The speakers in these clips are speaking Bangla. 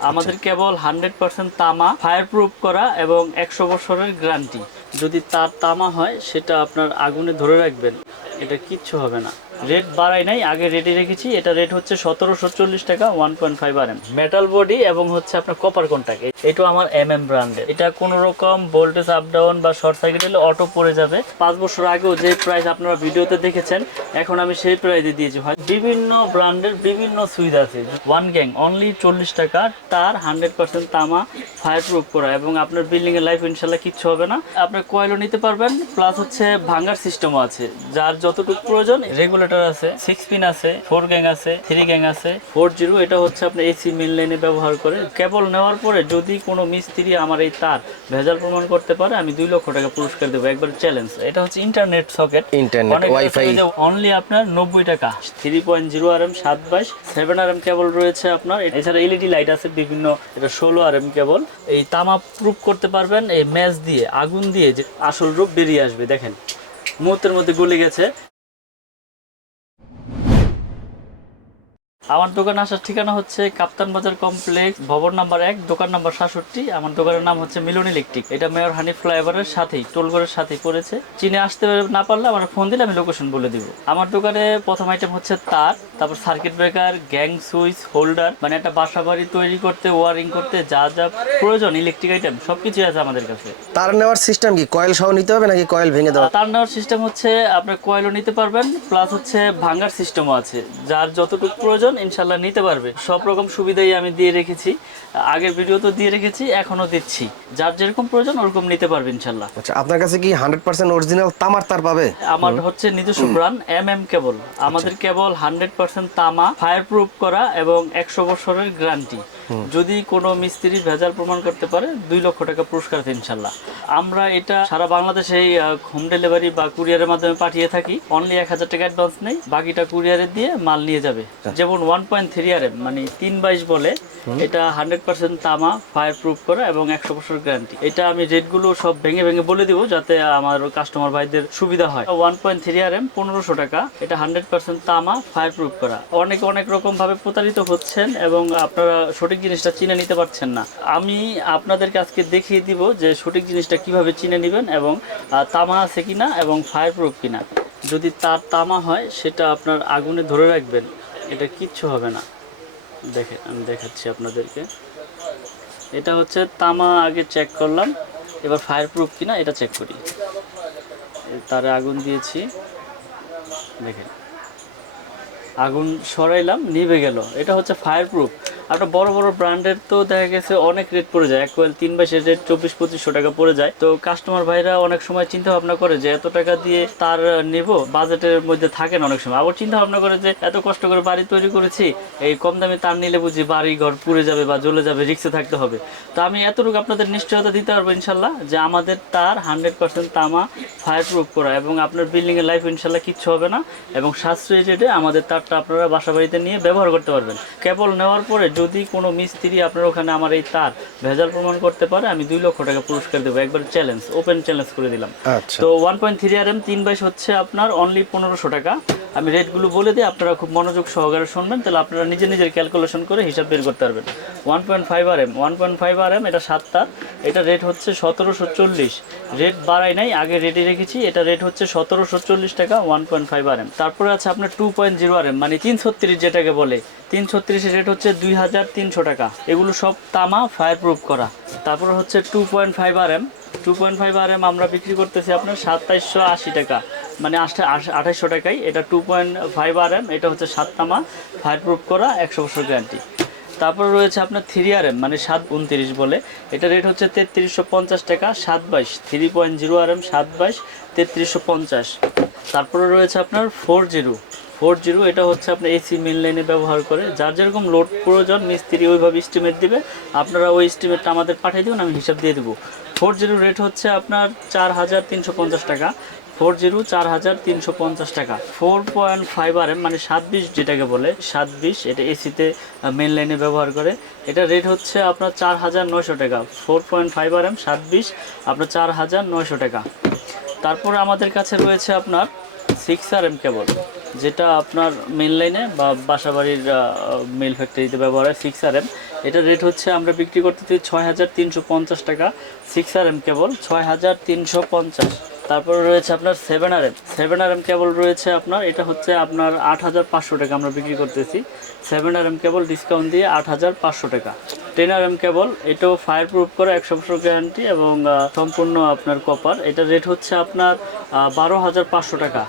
আমাদের কেবল হান্ড্রেড পার্সেন্ট তামা ফায়ার প্রুফ করা এবং একশো বছরের গ্যারান্টি। যদি তার তামা হয়, সেটা আপনার আগুনে ধরে রাখবেন, এটা কিচ্ছু হবে না। রেট বাড়াই নাই, আগে রেটে রেখেছি। এটা রেট হচ্ছে সতেরোশো চল্লিশ টাকা one point five R M metal body এবং হচ্ছে আপনার কপার কন্টাক্ট এটা আমার এম এম ব্র্যান্ডের এটা কোনো রকম ভোল্টেজ আপ ডাউন বা শর্ট সার্কিট হলে অটো পড়ে যাবে। পাঁচ বছর আগেও যে প্রাইস আপনারা ভিডিওতে দেখেছেন, এখন আমি সেই প্রাইসে দিয়েছি হয় বিভিন্ন ব্র্যান্ডের বিভিন্ন সুইচ আছে। ওয়ান গ্যাং অনলি চল্লিশ টাকা। তার হান্ড্রেড পার্সেন্ট তামা ফায়ার প্রুফ করা। এবং আপনার বিল্ডিং এর লাইফ ইনশাল্লাহ কিচ্ছু হবে না। আপনার কয়েলও নিতে পারবেন প্লাস হচ্ছে ভাঙ্গার সিস্টেমও আছে। যার যতটুকু প্রয়োজন রেগুলেটর আছে সিক্স পিন আছে ফোর গ্যাং আছে থ্রি গ্যাং আছে। ফোর জিরো এটা হচ্ছে আপনার এসি মেন লাইনে ব্যবহার করে কেবল নেওয়ার পরে যদি কোনো মিস্ত্রি আমার এই তার ভেজাল প্রমাণ করতে পারে আমি দুই লক্ষ টাকা পুরস্কার দেবো। একবার চ্যালেঞ্জ এটা হচ্ছে internet socket internet wifi only আপনার নব্বই টাকা। Three point zero R M সাত বাইশ সেভেন আর এম কেবল রয়েছে আপনার। এছাড়া এলইডি লাইট আছে বিভিন্ন এটা ষোলো আর এম কেবল এই তামা প্রুফ করতে পারবেন এই ম্যাচ দিয়ে আগুন দিয়ে যে আসল রূপ বেরিয়ে আসবে দেখেন। মুহূর্তের মধ্যে গলে গেছে। আমার দোকান আসার ঠিকানা হচ্ছে কাপ্তান বাজার কমপ্লেক্স ভবন নাম্বার এক দোকান নাম্বার সাতষট্টি। আমার দোকানের নাম হচ্ছে মিলন ইলেকট্রিক। এটা মেয়র হানি ফ্লাইওভারের সাথেই টোলগড়ের সাথেই পড়েছে। চিনে আসতে না পারলে আমার ফোন দিলে আমি লোকেশন বলে দিব। আমার দোকানে প্রথম আইটেম হচ্ছে তার তারপর circuit breaker gang switch holder মানে একটা বাসা বাড়ি তৈরি করতে ওয়ারিং করতে যা যা প্রয়োজন ইলেকট্রিক আইটেম সবকিছু আছে আমাদের কাছে। তার নেওয়ার সিস্টেম কি? কয়েল সহ নিতে হবে নাকি কয়েল ভেঙে দেওয়া? তার নেওয়ার সিস্টেম হচ্ছে আপনার কয়েলও নিতে পারবেন প্লাস হচ্ছে ভাঙার সিস্টেমও আছে। যার যতটুকু প্রয়োজন ইনশাল্লাহ নিতে পারবে। সব রকম সুবিধাই আমি দিয়ে রেখেছি। আগের ভিডিও তো দিয়ে রেখেছি এখনও দিচ্ছি। যার যেরকম প্রয়োজন ওরকম নিতে পারবে ইনশাল্লাহ আচ্ছা আপনার কাছে কি হান্ড্রেড পার্সেন্ট অরিজিনাল তামার তার পাবে? আমার হচ্ছে নিজস্ব ব্র্যান্ড এম এম কেবল আমাদের কেবল হান্ড্রেড পার্সেন্ট তামা ফায়ার প্রুফ করা এবং একশো বছরের গ্যারান্টি যদি কোনো মিস্ত্রি ভেজাল প্রমাণ করতে পারে দুই লক্ষ টাকা পুরস্কার আছে ইনশাল্লাহ আমরা এটা সারা বাংলাদেশে হোম ডেলিভারি বা কুরিয়ারের মাধ্যমে পাঠিয়ে থাকি। অনলি এক হাজার টাকা অ্যাডভান্স নেই বাকিটা কুরিয়ারে দিয়ে মাল নিয়ে যাবে। যেমন one point three R M মানে তিন বাইশ বলে এটা হান্ড্রেড পার্সেন্ট তামা ফায়ার প্রুফ করা এবং একশো বছর গ্যারান্টি এটা আমি রেটগুলো সব ভেঙে ভেঙে বলে দিব যাতে আমার কাস্টমার ভাইদের সুবিধা হয়। One point three R M পনেরোশো টাকা। এটা হান্ড্রেড পার্সেন্ট তামা ফায়ার প্রুফ করা। অনেক অনেক রকম ভাবে প্রতারিত হচ্ছেন এবং আপনারা সঠিক জিনিসটা চিনে নিতে পারছেন না। আমি আপনাদেরকে আজকে দেখিয়ে দিব যে সঠিক জিনিসটা কীভাবে চিনে নেবেন এবং তামা আছে কিনা এবং ফায়ার প্রুফ কিনা। যদি তার তামা হয়, সেটা আপনার আগুনে ধরে রাখবেন। এটা কিচ্ছু হবে না। দেখে, আমি দেখাচ্ছি আপনাদেরকে। এটা হচ্ছে তামা আগে চেক করলাম, এবার ফায়ার প্রুফ কিনা এটা চেক করি। তারে আগুন দিয়েছি। দেখেন। আগুন সরাইলাম, নিভে গেল। এটা হচ্ছে ফায়ার প্রুফ একটা বড় বড় ব্র্যান্ডের তো দেখা গেছে অনেক রেট পড়ে যায়। এক তিন বাইশের রেট চব্বিশ, পঁচিশশো টাকা পড়ে যায়। তো কাস্টমার ভাইরা অনেক সময় চিন্তা ভাবনা করে যে এত টাকা দিয়ে তার নেব? বাজেটের মধ্যে থাকেন অনেক সময়। আবার চিন্তা ভাবনা করে যে এত কষ্ট করে বাড়ি তৈরি করেছি, এই কম দামে তার নিলে বুঝি বাড়ি ঘর পুড়ে যাবে বা জ্বলে যাবে রিক্সে থাকতে হবে। তো আমি এতটুকু আপনাদের নিশ্চয়তা দিতে পারব ইনশাল্লাহ যে আমাদের তার হান্ড্রেড পার্সেন্ট তামা ফায়ার প্রুফ করা এবং আপনার বিল্ডিং এর লাইফ ইনশাল্লাহ কিচ্ছু হবে না এবং সাশ্রয়ী রেটে আমাদের তারটা আপনারা বাসা বাড়িতে নিয়ে ব্যবহার করতে পারবেন। কেবল নেওয়ার পরে যদি কোনো মিস্ত্রি আপনার ওখানে আমার এই তার ভেজাল প্রমাণ করতে পারে আমি দুই লক্ষ টাকা পুরস্কার দেবো। একবার চ্যালেঞ্জ ওপেন চ্যালেঞ্জ করে দিলাম। আচ্ছা। তো one point three R M তিন বাইশ হচ্ছে আপনার অনলি পনেরোশো টাকা। আমি রেটগুলো বলে দিই আপনারা খুব মনোযোগ সহকারে শুনবেন তাহলে আপনারা নিজে নিজের ক্যালকুলেশন করে হিসাব বের করতে পারবেন। One point five R M one point five R M এটা সাতটা এটা রেট হচ্ছে সতেরোশো চল্লিশ। রেট বাড়াই নাই আগে রেটে রেখেছি এটা রেট হচ্ছে সতেরোশো চল্লিশ টাকা one point five R M তারপরে আছে আপনার two point zero R M মানে তিন ছত্রিশ যেটাকে বলে তিন ছত্রিশের রেট হচ্ছে দুই হাজার তিনশো টাকা। এগুলো সব তামা ফায়ার প্রুফ করা। তারপর হচ্ছে two point five R M two point five R M আমরা বিক্রি করতেছি আপনার সাতাইশশো আশি টাকা। মানে আঠাইশশো টাকায়। এটা two point five R M এটা হচ্ছে সাত তামা ফায়ার প্রুফ করা, একশো বছর গ্যারান্টি তারপর রয়েছে আপনার থ্রি আর এম মানে সাত উনত্রিশ বলে। এটা রেট হচ্ছে তেত্রিশশো পঞ্চাশ টাকা, সাত বাইশ। Three point zero R M সাত বাইশ, তেত্রিশশো পঞ্চাশ। তারপরে রয়েছে আপনার ফোর জিরো ফোর জিরো, এটা হচ্ছে আপনার এসি মেন লাইনে ব্যবহার করে। যার যেরকম লোড প্রয়োজন, মিস্ত্রি ওইভাবে এস্টিমেট দিবে। আপনারা ওই এস্টিমেটটা আমাদের পাঠিয়ে দেবেন, আমি হিসাব দিয়ে দেবো। ফোর জিরো রেট হচ্ছে আপনার চার হাজার তিনশো পঞ্চাশ টাকা। ফোর জিরো, চার হাজার তিনশো পঞ্চাশ টাকা। Four point five R M মানে সাত বিশ যেটাকে বলে, সাত বিশ, এটা এসিতে মেন লাইনে ব্যবহার করে। এটা রেট হচ্ছে আপনার চার হাজার নয়শো টাকা। Four point five R M সাত বিশ, আপনার চার হাজার নয়শো টাকা। তারপরে আমাদের কাছে রয়েছে আপনার সিক্স আর এম কেবল। যেটা আপনার মেন লাইনে বা বাসাবাড়ির মেল ফ্যাক্টরিতে ব্যবহার হয় সিক্স আর এম এটার রেট হচ্ছে আমরা বিক্রি করতেছি ছয় হাজার তিনশো পঞ্চাশ টাকা। সিক্স আর এম কেবল ছয় হাজার তিনশো পঞ্চাশ। তারপরে রয়েছে আপনার seven R M seven R M cable রয়েছে আপনার, এটা হচ্ছে আপনার আট হাজার পাঁচশো টাকা আমরা বিক্রি করতেছি। Seven R M cable discount দিয়ে আট হাজার পাঁচশো টাকা। টেন আর এম কেবল এটাও ফায়ার প্রুফ করে একশো বছর গ্যারান্টি এবং সম্পূর্ণ আপনার কপার এটার রেট হচ্ছে আপনার বারো হাজার পাঁচশো টাকা।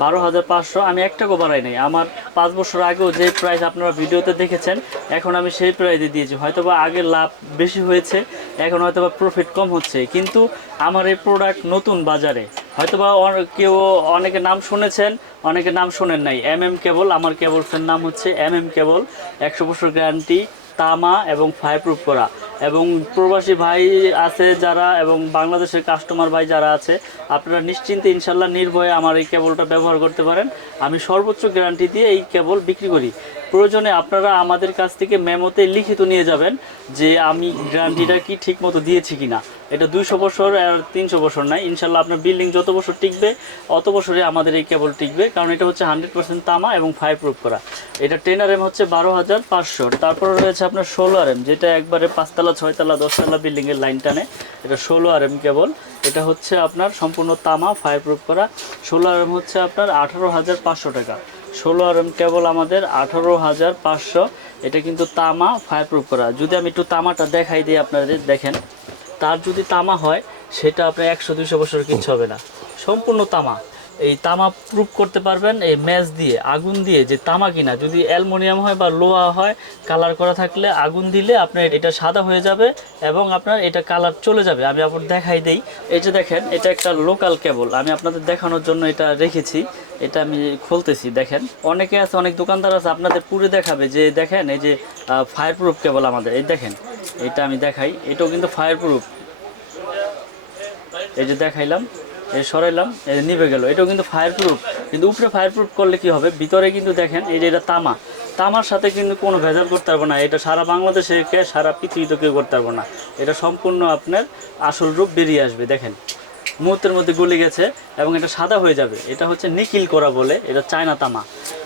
বারো হাজার পাঁচশো। আমি এক টাকাও বাড়াই নাই। আমার পাঁচ বছর আগেও যে প্রাইস আপনারা ভিডিওতে দেখেছেন, এখন আমি সেই প্রাইসে দিয়েছি। হয়তোবা আগে লাভ বেশি হয়েছে, এখন হয়তোবা প্রফিট কম হচ্ছে। কিন্তু আমার এই প্রোডাক্ট নতুন বাজারে। হয়তোবা কেউ অনেকে নাম শুনেছেন, অনেকে নাম শোনেন নাই। এম এম কেবল আমার কেবলসের নাম হচ্ছে এম এম কেবল একশো বছর গ্যারান্টি তামা এবং ফায়ার প্রুফ করা। এবং প্রবাসী ভাই আছে যারা এবং বাংলাদেশের কাস্টমার ভাই যারা আছে, আপনারা নিশ্চিন্তে ইনশাল্লাহ নির্ভয়ে আমার এই কেবলটা ব্যবহার করতে পারেন। আমি সর্বোচ্চ গ্যারান্টি দিয়ে এই কেবল বিক্রি করি। প্রয়োজনে আপনারা আমাদের কাছ থেকে মেমোতে লিখিত নিয়ে যাবেন যে আমি গ্যারান্টিটা কি ঠিক মতো দিয়েছি কিনা। এটা দুইশো বছর আর তিনশো বছর নাই। ইনশাল্লাহ আপনার বিল্ডিং যত বছর টিকবে, অত বছরে আমাদের এই কেবল টিকবে। কারণ এটা হচ্ছে হান্ড্রেড পার্সেন্ট তামা এবং ফাইভ প্রুফ করা। এটা টেন আর এম হচ্ছে বারো হাজার পাঁচশো। তারপরে রয়েছে আপনার ষোলো আর এম, যেটা একবারে পাঁচতলা, ছয়তলা, দশতলা বিল্ডিংয়ের লাইন টানে। এটা ষোলো আর এম কেবল। এটা হচ্ছে আপনার সম্পূর্ণ তামা ফায়ার প্রুফ করা। ষোলো আর এম হচ্ছে আপনার আঠারো হাজার পাঁচশো টাকা। ষোলো আর এম কেবল আমাদের আঠারো হাজার পাঁচশো। এটা কিন্তু তামা ফায়ার প্রুফ করা। যদি আমি একটু তামাটা দেখাই দিই আপনাদের, দেখেন। তার যদি তামা হয়, সেটা আপনার একশো, দুইশো বছর কিছু হবে না। সম্পূর্ণ তামা। এই তামা প্রুফ করতে পারবেন, এই ম্যাচ দিয়ে, আগুন দিয়ে, যে তামা কিনা। যদি অ্যালমোনিয়াম হয় বা লোহা হয় কালার করা থাকলে আগুন দিলে আপনার এটা সাদা হয়ে যাবে এবং আপনার এটা কালার চলে যাবে। আমি আপনার দেখাই দেই। এই যে দেখেন, এটা একটা লোকাল কেবল আমি আপনাদের দেখানোর জন্য এটা রেখেছি। এটা আমি খুলতেছি, দেখেন। অনেকে আছে, অনেক দোকানদার আছে, আপনাদের পুরে দেখাবে যে, দেখেন, এই যে ফায়ার প্রুফ কেবল আমাদের। এই দেখেন, এটা আমি দেখাই। এটাও কিন্তু ফায়ার প্রুফ এই যে দেখাইলাম। সরাইলাম নিভে গেল। এটাও কিন্তু ফায়ার প্রুফ কিন্তু উপরে ফায়ার প্রুফ করলে কি হবে? ভিতরে কিন্তু দেখেন, এই যে এটা তামা। তামার সাথে কিন্তু কোনো ভেজাল করতে পারব না। এটা সারা বাংলাদেশে কে, সারা পৃথিবীতে কেউ করতে পারব না। এটা সম্পূর্ণ আপনার আসল রূপ বেরিয়ে আসবে, দেখেন। মুহূর্তের মধ্যে গলে গেছে এবং এটা সাদা হয়ে যাবে। এটা হচ্ছে নিকিল করা বলে, এটা চায়না তামা।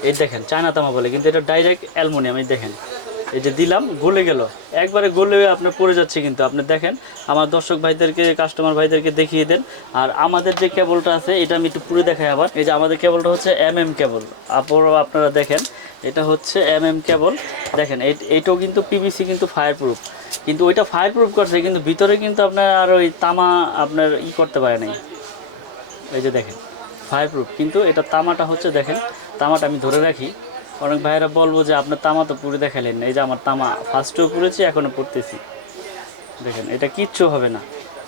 এই দেখেন, চায়না তামা বলে, কিন্তু এটা ডাইরেক্ট অ্যালমোনিয়াম, এই দেখেন। এই যে দিলাম, গলে গেল। একবারে গলে আপনার পড়ে যাচ্ছে কিন্তু। আপনি দেখেন, আমার দর্শক ভাইদেরকে কাস্টমার ভাইদেরকে দেখিয়ে দেন। আর আমাদের যে কেবলটা আছে, এটা আমি একটু পুরো দেখাই আবার। এই যে আমাদের কেবলটা হচ্ছে এম এম কেবল। আপনারা আপনারা দেখেন, এটা হচ্ছে এম এম কেবল। দেখেন, এই- এইটাও কিন্তু পিভিসি কিন্তু ফায়ার প্রুফ কিন্তু ওইটা ফায়ার প্রুফ করছে, কিন্তু ভিতরে কিন্তু আপনার আর ওই তামা আপনার ই করতে পারে নাই। এই যে দেখেন ফায়ার প্রুফ কিন্তু এটা তামাটা হচ্ছে, দেখেন, তামাটা আমি ধরে রাখি। অনেক ভাইরা বলব যে আপনার তামা তো পুরে দেখালেন না। এই যে আমার তামা ফার্স্টেও পুড়েছি, এখনও পড়তেছি। দেখেন, এটা কিচ্ছু হবে না।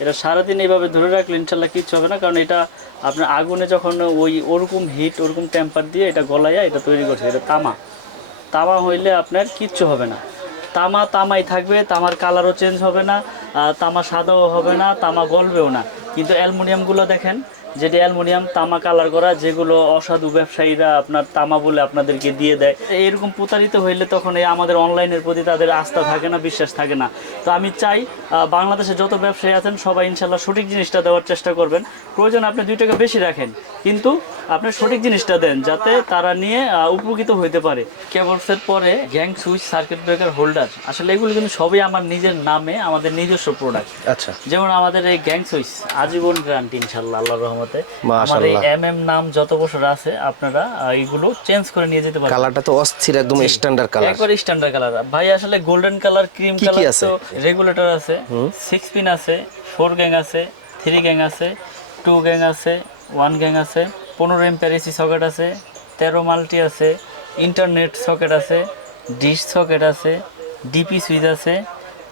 এটা সারাদিন এইভাবে ধরে রাখলে ইনশাল্লাহ কিচ্ছু হবে না, কারণ এটা আপনার আগুনে যখন ওই ওরকম হিট ওরকম টেম্পার দিয়ে এটা গলাইয়া এটা তৈরি করছে, এটা তামা। তামা হইলে আপনার কিচ্ছু হবে না। তামা তামাই থাকবে, তামার কালারও চেঞ্জ হবে না তামা সাদাও হবে না, তামা গলবেও না। কিন্তু অ্যালমোনিয়ামগুলো দেখেন যেটা অ্যালমোনিয়াম, তামা কালার করা, যেগুলো অসাধু ব্যবসায়ীরা আপনার তামা বলে আপনাদেরকে দিয়ে দেয়। এরকম প্রতারিত হইলে তখন এই আমাদের অনলাইনের প্রতি তাদের আস্থা থাকে না, বিশ্বাস থাকে না। তো আমি চাই বাংলাদেশে যত ব্যবসায়ী আছেন, সবাই ইনশাল্লাহ সঠিক জিনিসটা দেওয়ার চেষ্টা করবেন। প্রয়োজন আপনি দুই টাকা বেশি রাখেন। কিন্তু আপনি সঠিক জিনিসটা দেন যাতে তারা নিয়ে উপকৃত হইতে পারে। কেবলসের পরে gang switch circuit breaker holder. আসলে এগুলো কিন্তু সবই আমার নিজের নামে আমাদের নিজস্ব প্রোডাক্ট আচ্ছা। যেমন আমাদের এই গ্যাং সুইচ আজীবন গ্যারান্টি ইনশাল্লাহ আল্লাহর রহমতে। আমার এই মাশাআল্লাহ। এম এম নাম যত বছর আছে আপনারা এগুলো চেঞ্জ করে নিয়ে যেতে পারেন। কালারটা তো অস্থির একদম স্ট্যান্ডার্ড কালার একবার স্ট্যান্ডার্ড কালার ভাই আসলে গোল্ডেন কালার ক্রিম কালার আছে? তো রেগুলেটর আছে। সিক্স পিন আছে ফোর গ্যাং আছে থ্রি গ্যাং আছে টু গ্যাং আছে ওয়ান গ্যাং আছে। পনেরো এম্পিয়ার এসি সকেট আছে, তেরো মাল্টি আছে ইন্টারনেট সকেট আছে ডিশ সকেট আছে ডিপি সুইচ আছে,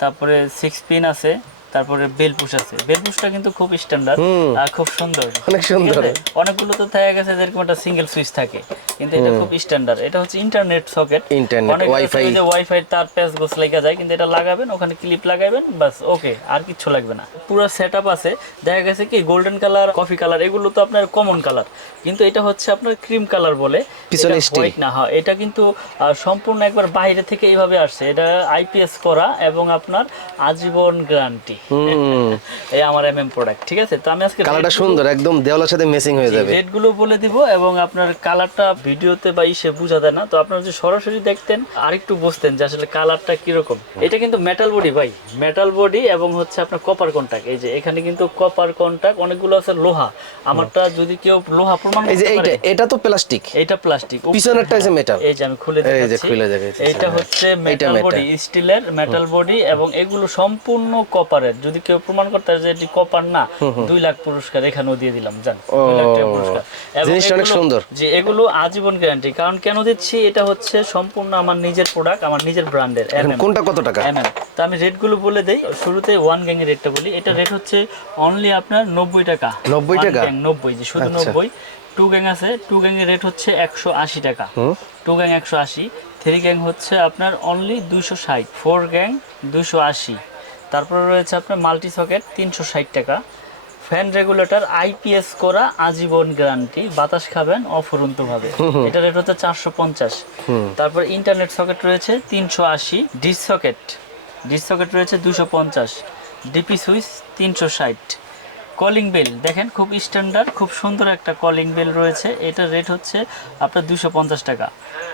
তারপরে সিক্স পিন আছে। তারপরে বেল পুশ আছে। বেল পুশটা কিন্তু খুব স্ট্যান্ডার্ড আর খুব সুন্দর। অনেক সুন্দর। অনেকগুলো তো দেখা গেছে যেরকম একটা সিঙ্গেল সুইচ থাকে। কিন্তু এটা খুব স্ট্যান্ডার্ড এটা হচ্ছে internet socket Internet, Wi-Fi। Wifi তার প্যাচ গোছ লেগে যায় কিন্তু এটা লাগাবেন ওখানে ক্লিপ লাগাবেন বাস ওকে আর কিচ্ছু লাগবে না। পুরো সেট আছে। দেখা গেছে কি গোল্ডেন কালার কফি কালার এগুলো তো আপনার কমন কালার কিন্তু এটা হচ্ছে আপনার ক্রিম কালার বলে। পিছনে white না হয় এটা কিন্তু সম্পূর্ণ একবার বাইরে থেকে এইভাবে আসছে। এটা আইপিএস করা এবং আপনার আজীবন গ্যারান্টি হুম। এই আমার এমএম প্রোডাক্ট ঠিক আছে? তো আমি আজকে কালারটা সুন্দর একদম দেওয়ালের সাথে হয়ে যাবে। রেটগুলো বলে দিব এবং আপনার কালারটা ভিডিওতে বা ইসে বোঝা যায় না। তো আপনারা যদি সরাসরি দেখতেন আরেকটু বুঝতেন যে আসলে কালারটা এটা কিন্তু মেটাল বডি ভাই মেটাল বডি এবং হচ্ছে আপনার কপার কন্টাক্ট এই যে এখানে কিন্তু কপার কন্টাক্ট অনেকগুলো আছে লোহা। আমারটা যদি কেউ লোহা প্রমাণ এই যে এইটা এটা তো প্লাস্টিক এটা প্লাস্টিক পিছনেরটা হচ্ছে মেটাল এই যে আমি খুলে এই যে খুলে দেখাচ্ছি, এটা। হচ্ছে মেটাল বডি স্টিলের মেটাল বডি এবং এগুলো সম্পূর্ণ কপারের যদি কেউ প্রমাণ করতে পারে যে এটি কপার না দুই লাখ পুরস্কার এখানেও দিয়ে দিলাম জান পুরস্কার। জিনিসটা অনেক সুন্দর। যে এগুলো আজীবন গ্যারান্টি কারণ কেন দিচ্ছি? এটা হচ্ছে সম্পূর্ণ আমার নিজের প্রোডাক্ট আমার নিজের ব্র্যান্ডের কোনটা কত টাকা? এমএম তো আমি রেটগুলো বলে দেই শুরুতে ওয়ান গ্যাং এর রেটটা বলি। এটা রেট হচ্ছে অনলি আপনার নব্বই টাকা। 90 One টাকা? নব্বই যে শুধু আচ্ছা। নব্বই। টু গ্যাং আছে টু গ্যাং এর রেট হচ্ছে একশো আশি টাকা। টু গ্যাং একশো আশি থ্রি গ্যাং হচ্ছে আপনার অনলি দুইশো ষাট। ফোর গ্যাং দুইশো আশি। তারপরে রয়েছে আপনার মাল্টি সকেট তিনশো ষাট টাকা। ফ্যান রেগুলেটর আইপিএস করা আজীবন গ্যারান্টি। বাতাস খাবেন অফুরন্তভাবে। এটা রেট হচ্ছে চারশো পঞ্চাশ। তারপর ইন্টারনেট সকেট রয়েছে তিনশো আশি। ডিস সকেট ডিস সকেট রয়েছে দুশো পঞ্চাশ। ডিপি সুইচ তিনশো ষাট। কলিং বেল দেখেন খুব স্ট্যান্ডার্ড খুব সুন্দর একটা কলিং বেল রয়েছে। এটার রেট হচ্ছে আপনার দুশো পঞ্চাশ টাকা।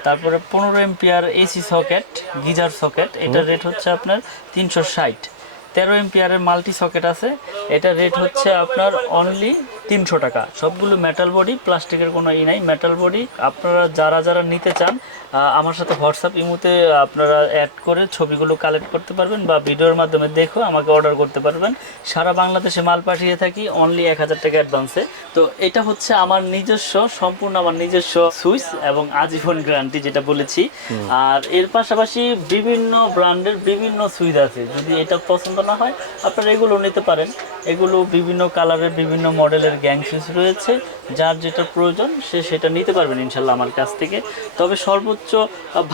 তারপরে পনেরো ampere AC socket geyser socket এটার রেট হচ্ছে আপনার তিনশো ষাট। তেরো এমপিআরের মাল্টি সকেট আছে। এটা রেট হচ্ছে আপনার অনলি তিনশো টাকা। সবগুলো মেটাল বডি প্লাস্টিকের কোনো ই নাই মেটাল বডি আপনারা যারা যারা নিতে চান আমার সাথে হোয়াটসঅ্যাপ ইমুতে আপনারা অ্যাড করে ছবিগুলো কালেক্ট করতে পারবেন বা ভিডিওর মাধ্যমে দেখো আমাকে অর্ডার করতে পারবেন। সারা বাংলাদেশে মাল পাঠিয়ে থাকি অনলি এক হাজার টাকা অ্যাডভান্সে তো এটা হচ্ছে আমার নিজস্ব সম্পূর্ণ আমার নিজস্ব সুইচ এবং আজীবন গ্যারান্টি যেটা বলেছি। আর এর পাশাপাশি বিভিন্ন ব্র্যান্ডের বিভিন্ন সুইচ আছে। যদি এটা পছন্দ না হয় আপনারা এগুলো নিতে পারেন। এগুলো বিভিন্ন কালারের বিভিন্ন মডেলের গ্যাং সুইচ রয়েছে যার যেটা প্রয়োজন সে সেটা নিতে পারবেন ইনশাল্লাহ আমার কাছ থেকে। তবে সর্বোচ্চ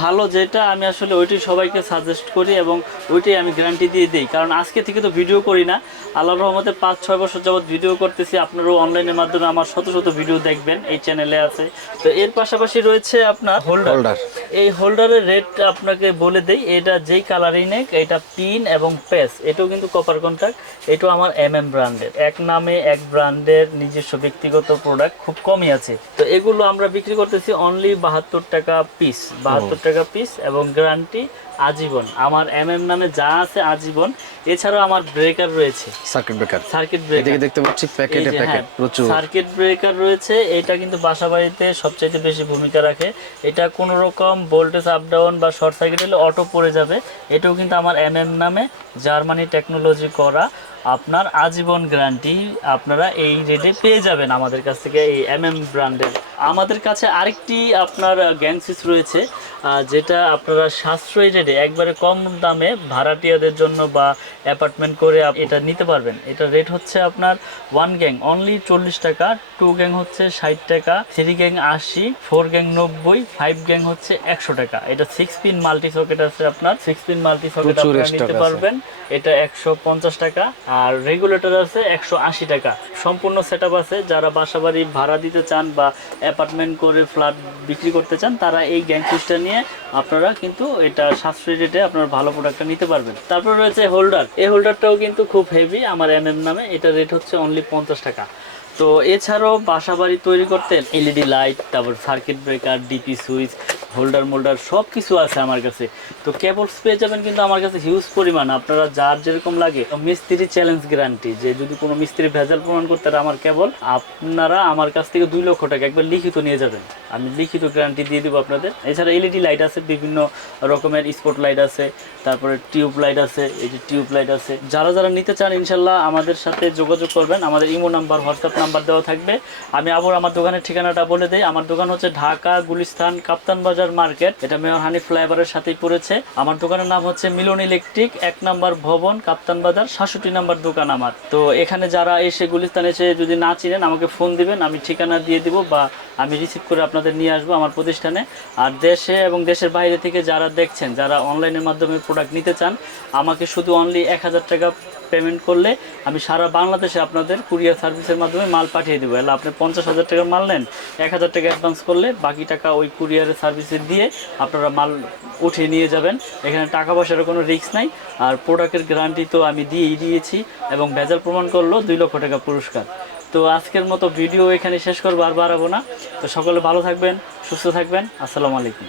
ভালো যেটা আমি আসলে ওইটি সবাইকে সাজেস্ট করি এবং ওইটাই আমি গ্যারান্টি দিয়ে দিই। কারণ আজকে থেকে তো ভিডিও করি না। আল্লাহর রহমতে পাঁচ ছয় বছর যাবত ভিডিও করতেছি। আপনারাও অনলাইনের মাধ্যমে আমার শত শত ভিডিও দেখবেন। এই চ্যানেলে আছে। তো এর পাশাপাশি রয়েছে আপনার হোল্ডার হোল্ডার এই হোল্ডারের রেট আপনাকে বলে দেই এটা যেই কালারই নেক এটা পিন এবং পেস এটাও কিন্তু কপার কন্ট্যাক্ট এটাও আমার এম এম ব্র্যান্ডের এক নামে এক ব্র্যান্ডের নিজস্ব ব্যক্তিগত প্রোডাক্ট খুব কমই আছে। তো এগুলো আমরা বিক্রি করতেছি অনলি বাহাত্তর টাকা পিস বাহাত্তর টাকা পিস এবং গ্যারান্টি আজীবন। আমার এম এম নামে যা আছে আজীবন। এছাড়াও আমার ব্রেকার রয়েছে। সার্কিট ব্রেকার সার্কিট ব্রেকার এদিকে দেখতে পাচ্ছি প্যাকেটে প্যাকেট প্রচুর। সার্কিট ব্রেকার রয়েছে। এটা কিন্তু বাসা বাড়িতে সবচাইতে বেশি ভূমিকা রাখে। এটা কোনো রকম ভোল্টেজ আপ ডাউন বা শর্ট সার্কিট হলে অটো পড়ে যাবে। এটাও কিন্তু আমার এম এম নামে জার্মানি টেকনোলজি করা। আপনার আজীবন গ্যারান্টি আপনারা এই রেটে পেয়ে যাবেন আমাদের কাছ থেকে এই এম এম ব্র্যান্ডের আমাদের কাছে আরেকটি আপনার গ্যাং সুইচ রয়েছে যেটা আপনারা সাশ্রয়ী রেটে একবারে কম দামে ভাড়াটিয়াদের জন্য বা অ্যাপার্টমেন্ট করে এটা নিতে পারবেন। এটা রেট হচ্ছে আপনার ওয়ান গ্যাং অনলি চল্লিশ টাকা টু গ্যাং হচ্ছে ষাট টাকা থ্রি গ্যাং আশি ফোর গ্যাং নব্বই ফাইভ গ্যাং হচ্ছে একশো টাকা। এটা সিক্স পিন মাল্টি সকেট আছে আপনার। সিক্স পিন মাল্টি সকেট আপনারা নিতে পারবেন। এটা একশো পঞ্চাশ টাকা আর রেগুলেটর আছে একশো আশি টাকা। সম্পূর্ণ সেট আছে। যারা বাসা বাড়ি ভাড়া দিতে চান বা অ্যাপার্টমেন্ট করে ফ্ল্যাট বিক্রি করতে চান, তারা এই গ্যাং সুইচটা নিয়ে আপনারা কিন্তু এটা সাশ্রয়ী রেটে আপনারা ভালো প্রোডাক্টটা নিতে পারবেন। তারপর রয়েছে হোল্ডার এই হোল্ডারটাও কিন্তু খুব হেভি আমার এম এম নামে। এটা রেট হচ্ছে অনলি পঞ্চাশ টাকা। তো এছাড়াও বাসাবাড়ি তৈরি করতে এলইডি লাইট তারপর circuit breaker DP switch holder moulder সব কিছু আছে আমার কাছে। তো কেবলস পেয়ে যাবেন কিন্তু আমার কাছে হিউজ পরিমাণ। আপনারা যার যেরকম লাগে। মিস্ত্রি চ্যালেঞ্জ গ্যারান্টি যে যদি কোনো মিস্ত্রি ভেজাল প্রমাণ করতে আমার কেবল, আপনারা আমার কাছ থেকে দুই লক্ষ টাকা একবার লিখিত নিয়ে যাবেন। আমি লিখিত গ্যারান্টি দিয়ে দেবো আপনাদের। এছাড়া এলইডি লাইট আছে, বিভিন্ন রকমের স্পট লাইট আছে, তারপরে টিউব লাইট আছে, এই যে টিউব লাইট আছে। যারা যারা নিতে চান ইনশাল্লাহ আমাদের সাথে যোগাযোগ করবেন। আমাদের ইমো নাম্বার হোয়াটসঅ্যাপ নাম্বার দেওয়া থাকবে। আমি আবার আমার দোকানের ঠিকানাটা বলে দিই। আমার দোকান হচ্ছে ঢাকা, গুলিস্তান কাপ্তান বাজার মার্কেট। এটা মেয়র হানি ফ্লাইওভারের সাথেই পড়েছে। আমার দোকানের নাম হচ্ছে মিলন ইলেকট্রিক, এক নাম্বার ভবন, কাপ্তান বাজার, সাতষট্টি নাম্বার দোকান আমার। তো এখানে যারা এসে গুলিস্তান এসে যদি না চিনেন, আমাকে ফোন দিবেন, আমি ঠিকানা দিয়ে দিব বা আমি রিসিভ করে আপনাদের নিয়ে আসব আমার প্রতিষ্ঠানে। আর দেশে এবং দেশের বাইরে থেকে যারা দেখছেন, যারা অনলাইনের মাধ্যমে প্রোডাক্ট নিতে চান, আমাকে শুধু অনলি এক হাজার টাকা পেমেন্ট করলে আমি সারা বাংলাদেশে আপনাদের কুরিয়ার সার্ভিসের মাধ্যমে মাল পাঠিয়ে দেবো। এলা আপনি পঞ্চাশ হাজার টাকার মাল নেন, এক হাজার টাকা অ্যাডভান্স করলে বাকি টাকা ওই কুরিয়ারের সার্ভিসে দিয়ে আপনারা মাল উঠিয়ে নিয়ে যাবেন। এখানে টাকা পয়সার কোনো রিস্ক নাই। আর প্রোডাক্টের গ্যারান্টি তো আমি দিয়েই দিয়েছি এবং ভেজাল প্রমাণ করল দুই লক্ষ টাকা পুরস্কার। তো আজকের মতো ভিডিও এখানে শেষ করব আর বাড়াবো না। তো সকলে ভালো থাকবেন, সুস্থ থাকবেন। আসসালামু আলাইকুম।